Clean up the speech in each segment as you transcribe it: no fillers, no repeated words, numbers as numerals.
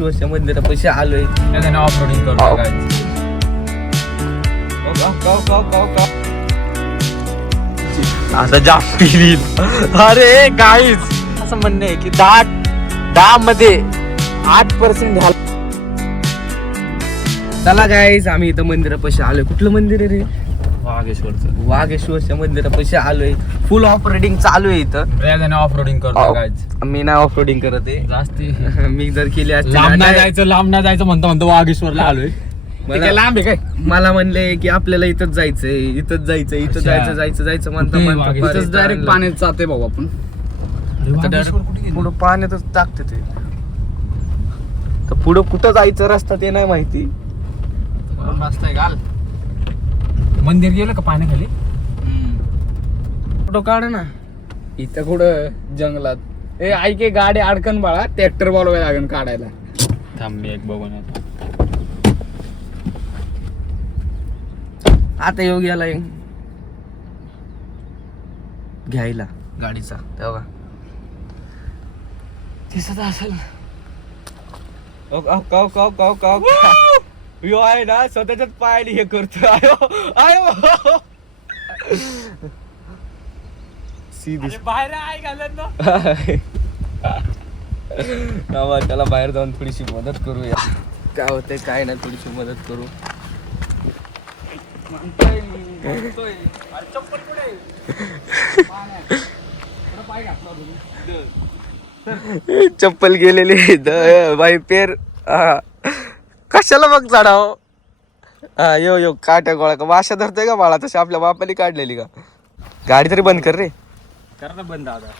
वागेश्वरच्या मंदिरापाशी आलोय. ऑफरोडिंग करतो. आता जास्त अरे गाईज असं म्हणणं आहे की 10 मध्ये 8% झालं. चला गाईज आम्ही इथं मंदिरापाशी आलोय. कुठलं मंदिर आहे रे? वागेश्वरचं. वागेश्वरच्या मंदिरापाशी आलोय. फुल ऑफ रायडिंग चालू आहे इथं. ऑफरोडिंग करतो गाईज. मी नाही ऑफ रोडिंग करत आहे जास्ती. मी जर केली असती लांब ना, नाही जायचं म्हणतो वागेश्वरला आलोय. लांब आहे काय? मला म्हणले की आपल्याला इथंच जायचंय इथं जायचं म्हणता डायरेक्ट पाण्यात जाते भाऊ आपण. पुढं पाण्यातच टाकते ते. तर पुढं कुठं जायचं रस्ता ते नाही माहिती. मस्त आहे घाल. मंदिर गेलं का पाण्याखाली? फोटो काढ ना. इथं कुठं जंगलात ए ऐके गाडी अडकन बाळा. ट्रॅक्टर बोलवायला लागेल काढायला. थांब मी एक बघून येतो. आता योग याला घ्यायला गाडीचा तेव्हा दिसत असेल. यो आहे ना स्वतःच्याच पायाने हे करतो. आयो बाहेर आहे घालत ना. त्याला बाहेर जाऊन थोडीशी मदत करूया. काय होते काय नाही थोडीशी मदत करू. चप्पल गेलेली बाई पेर. कशाला मग चढाव. यो काट्या गोळा का माशा धरतोय का बाळा? तशी आपल्या बापाली काढलेली का? गाडी तरी बंद कर रे. कर ना बंद आता.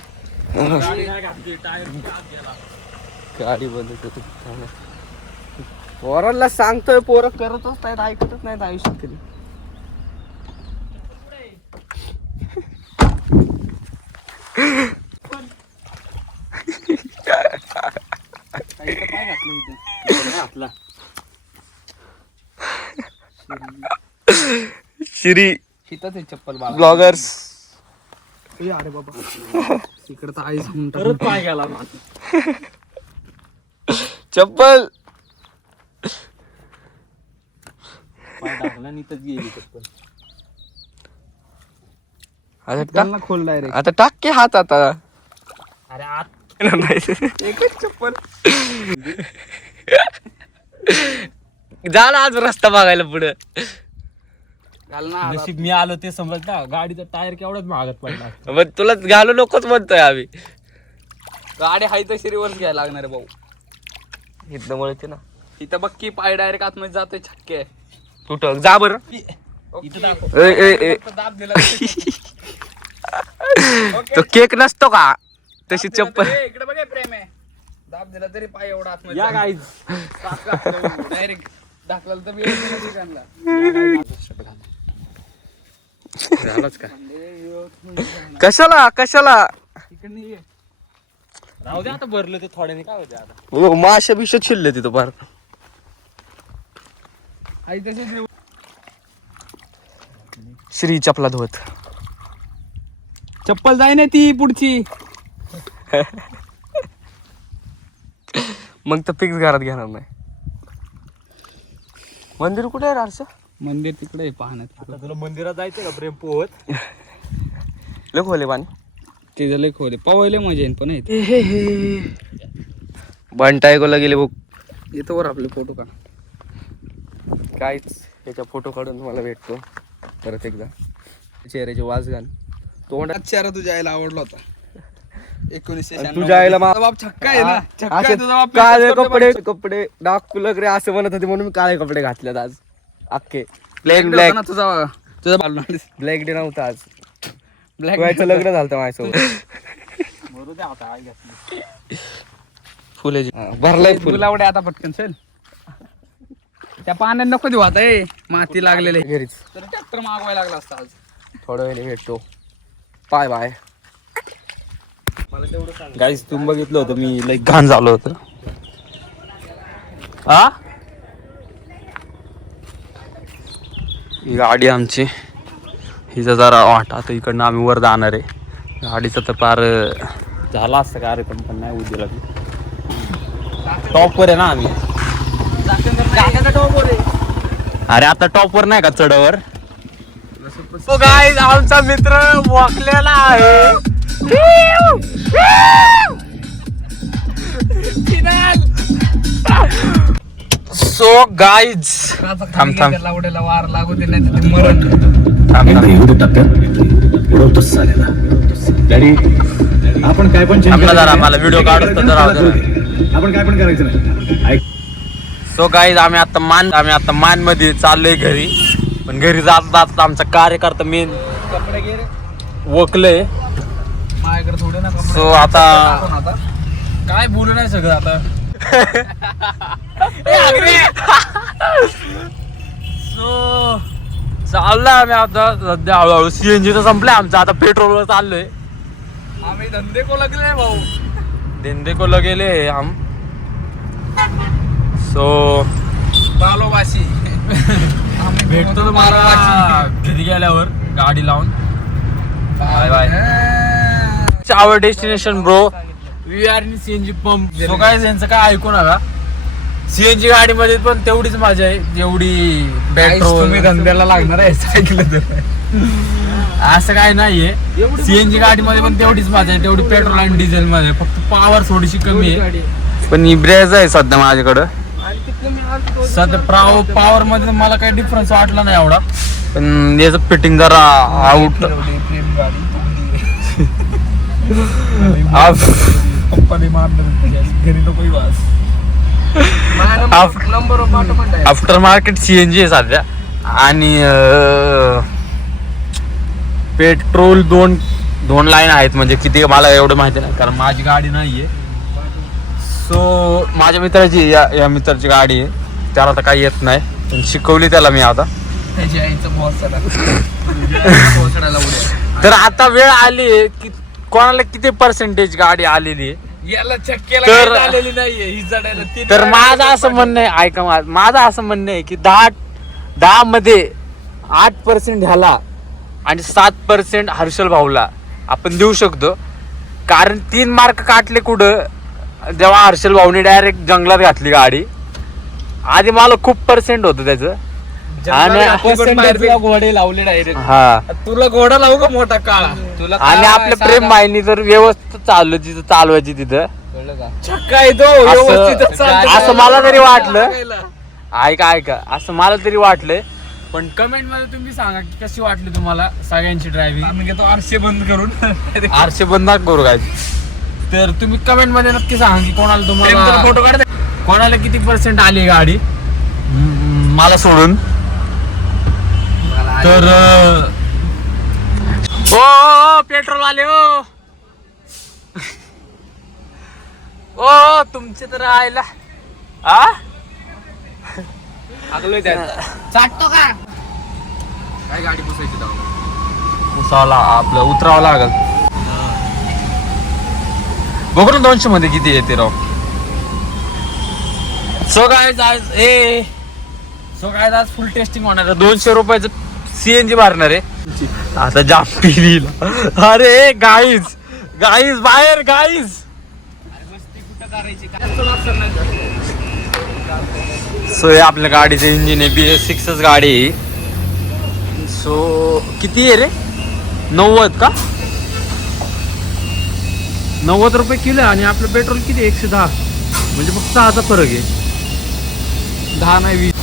गाडी बंद करतो. पोरांना सांगतोय पोरं करतच नाहीत ऐकतच नाहीत आयुष्यात कधी. श्री चप्पल ब्लॉगर्स. अरे बाबा इकडे तर आईच परत पाय गेला. चप्पल गेली चप्पल. आता खोल डायरेक्ट. आता टाक की हात आता. अरे आत एकच चप्पल झाला आज रस्ता बघायला पुढे. नशीब मी आलो ते समज ना. गाडीचा टायर केवढाच महागात पडला. मग तुला घालू नकोच म्हणतोय आम्ही. गाडी हाय तशी रिवर्स घ्यायला लागणार आहे भाऊ. इथं वळते ना. इथं बघ की पाय डायरेक्ट आतमध्ये जातोय. छक्के तुटक जा बरं. इथं दाखव. दाब दिला. तो केक नसतो का? तशी चप्पल इकडे बघ प्रेम आहे. दाब दिला तरी पाय एवढा आतमध्ये. या गाईज डायरेक्ट ढाकलं तर झालंच का? कशाला इकडे राहू दे आता. भरलं ते थोड्याने काय होते आता. माशा बिशा शिरले तिथं फार. आई तशी श्री चपला धुवत. चप्पल जाय ना ती पुढची. मग तर फिक्स घरात घेणार नाही. मंदिर कुठे आहे रारचं? मंदिर तिकडे आहे पाहण्यात. तुला मंदिरात जायचं का प्रेम पोहत? लय खोले पाणी. ते लय खोले पवायला मजा येईन. पण बंटायकोला गेले बघ. येतो वर आपले फोटो का काहीच त्याचा फोटो काढून मला भेटतो परत एकदा. चेहऱ्याचे वाजगान तोंडात चेहरा तुझ्या आईला आवडला होता. 1996 तुझ्या आईला माझा बाप छक्का आहे ना. छक्का आहे तुझा बाप. काळे कपडे डाक फुलक रे असं म्हणत होते म्हणून मी काळे कपडे घातलेत आज. अख्खे प्लेन ब्लॅक. तुझा ब्लॅक डे नव्हता आज. ब्लॅक व्हायचं लग्न झालं माझ्यासोबत. फुले भरलाय फुल. तुला आवडे आता पटकन चल. त्या पाण्यात नको देऊ आता. माती लागलेले घरीच. तर ट्रॅक्टर मागवायला लागला असता आज. थोड्या वेळाने भेटतो. Bye bye. गाईस तुम्ही बघितलं होतं मी लई घाण झालो होतं. ही गाडी आमची. हिचा जरा वाटा. आता इकडनं आम्ही वर जाणार आहे. गाडीचं तर पार झाला असतं कार्यक्रम पण नाही उद्याला. टॉपवर आहे ना आम्ही. अरे आता टॉपवर नाही का चढवर. तो गाईज आमचा मित्र वाकलेला आहे. सो गाईज थांब थांब लावड्याला वार लागू दे नाही तर ते मरण. आपण काय पण change थांबला जरा करायचं मला व्हिडिओ काढतो तर नाही. आपण काय पण करायचं नाही. सो गाईज आम्ही आता मान मध्ये चाललोय घरी. पण घरी जात जात आमचा कार्यकर्ता मेन कपडे घे रे वकलंय. माझ्याकडे थोडे ना कपडे. सो आता काय बोलू नाही सगळं आता. सो चाललोय आम्ही आता सध्या हळूहळू. सीएनजी तर संपलंय आमचं, आता पेट्रोलवर चाललोय. आम्ही धंदे को लगले भाऊ. दिंदे को लगेले हम. सो बालोबाशी भेटतो तुम्हाला घरी गेल्यावर गाडी लावून. Bye bye. Our destination bro. We are in CNG pump. So काय यांचं काय ऐकू नका. सीएनजी गाडीमध्ये पण तेवढीच मजा आहे जेवढी पेट्रोल. तुम्ही धंद्याला लागणार आहे सायकल असं काय नाहीये. सीएनजी गाडीमध्ये पण तेवढीच मजा आहे तेवढी पेट्रोल आणि डिझेल मध्ये. फक्त पॉवर थोडीशी कमी आहे. पण इब्रेज आहे सध्या माझ्याकडं. सध्या पॉवर मध्ये मला काही डिफरन्स वाटला नाही एवढा. पण याचं फिटिंग जरा आउट. कंपनी घरी तो कोई वास. नंबर आफ्टर मार्केट सीएनजी आहे सध्या. आणि पेट्रोल दोन लाईन आहेत. म्हणजे किती मला एवढं माहिती नाही कारण माझी गाडी नाहीये. सो माझ्या मित्राची या मित्राची गाडी आहे. त्याला तर काही येत नाही पण शिकवली त्याला मी आता. त्याची आईचं पोहोचायला तर आता वेळ आली आहे की कोणाला किती पर्सेंटेज गाडी आलेली आहे. याला चक्केला तर- काही आलेली नाहीये ही चढायला. तर माझं असं म्हणणं आहे, ऐका माझं असं म्हणणं आहे की 10 मध्ये 8% ह्याला आणि 7% हर्षल भाऊला आपण देऊ शकतो. कारण 3 मार्क काटले कुठं जेव्हा हर्षल भाऊने डायरेक्ट जंगलात घातली गाडी. आधी मला खूप पर्सेंट होतं त्याचं. आणि घोडे लावले डायरेक्ट. हा तुला घोडा लावू का मोठा काळा. तुला आणि आपल्या प्रेम मायनी तर व्यवस्थित चालवायची तिथं. छक्का येतो व्यवस्थित चालतो. असं मला तरी वाटलं. ऐका असं मला तरी वाटलंय. पण कमेंट मध्ये तुम्ही सांगा की कशी वाटली तुम्हाला सगळ्यांची ड्रायव्हिंग. आम्ही घेतो आरसे बंद करून आरशे बंद करू काय. तर तुम्ही कमेंट मध्ये नक्की सांगा की कोणाला तुम्हाला फोटो काढ. कोणाला किती पर्सेंट आली गाडी मला सोडून. तर ओ पेट्रोल वाले ओ तुमचे तर आयला चाटतो का काय गाडी पुसायची उसावला आपलं उतरावं लागल. बघू ना 200 मध्ये किती येते राव. सो गाईज आज फुल टेस्टिंग होणार आहे. 200 रुपयाचं सीएनजी मारणार आहे. आता जाम पिलीला. अरे गाईज बाहेर गाईज. सो हे आपल्या गाडीचं इंजिन आहे. BS6 गाडी आहे. सो किती आहे रे 90 का 90 रुपये किलो. आणि आपलं पेट्रोल किती 110 म्हणजे फक्त 6चा फरक आहे. 10 नाही 20.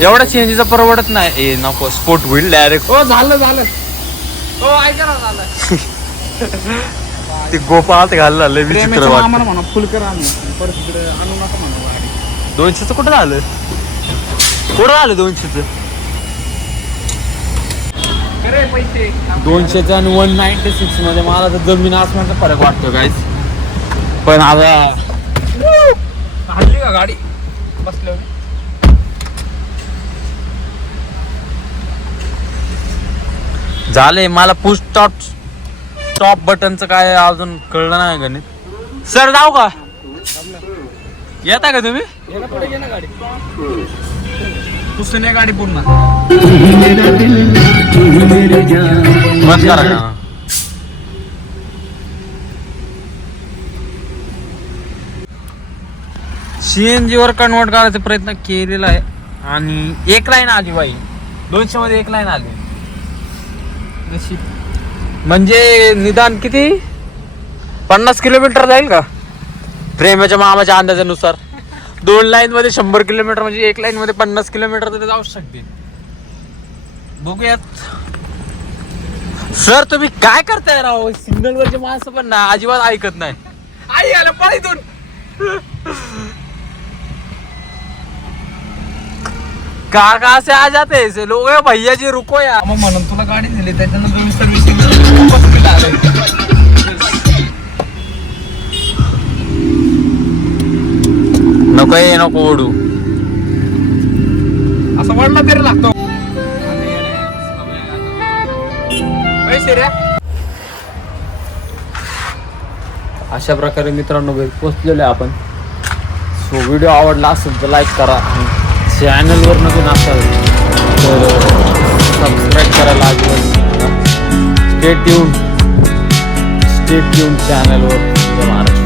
एवढा सीएनजीचा परवडत नाही. ए नको स्पोर्ट होईल डायरेक्ट. हो झालं हो ऐका ना झालं. ते गोपाळात घालला लय विचित्र वाटतं. आम्हाला म्हणा फुल करा आम्ही परत इकडे आणू नका म्हणा गाडी. 200चं कुठं झालं 200चं. अरे पैसे 200चं आणि 196 मध्ये मला तर जमीन आसमानचा फरक वाटतो गाईज. पण आता हल्ली का गाडी बसल्यावर. झालंय मला पुश टॉप बटनचं काय अजून कळलं नाही गणित. सर जाऊ का येता का तुम्ही. याला पुढे घे ना गाडी पुसून गाडी पूर्ण. बंद करा का. CNG वर कन्वर्ट करायचा प्रयत्न केलेला आहे आणि एक लाईन आली बाई 200 मध्ये एक लाईन आली म्हणजे निदान किती 50 किलोमीटर जाईल का प्रेमाच्या मामाच्या अंदाजानुसार 2 लाईन मध्ये 100 किलोमीटर म्हणजे एक लाईन मध्ये 50 किलोमीटर तरी जाऊ शकते बघूयात सर तुम्ही काय करताय राव सिग्नल वरचे माणसं पण ना अजिबात ऐकत नाही आई आला पायथून काका से आ जाते ऐसे लोग भैया जी रुको या मग म्हणून तुला गाडी दिली त्याच्यानं तुम्ही सर्व्हिसिंग नको ये नको ओढू असं वाढला तरी लागतो अशा प्रकारे मित्रांनो घरी पोहोचलेलो आहे आपण सो व्हिडिओ आवडला असेल तर लाईक करा चॅनलवर नवीन असाल तर सबस्क्राईब करायला स्टे ट्यून चॅनलवर महाराष्ट्र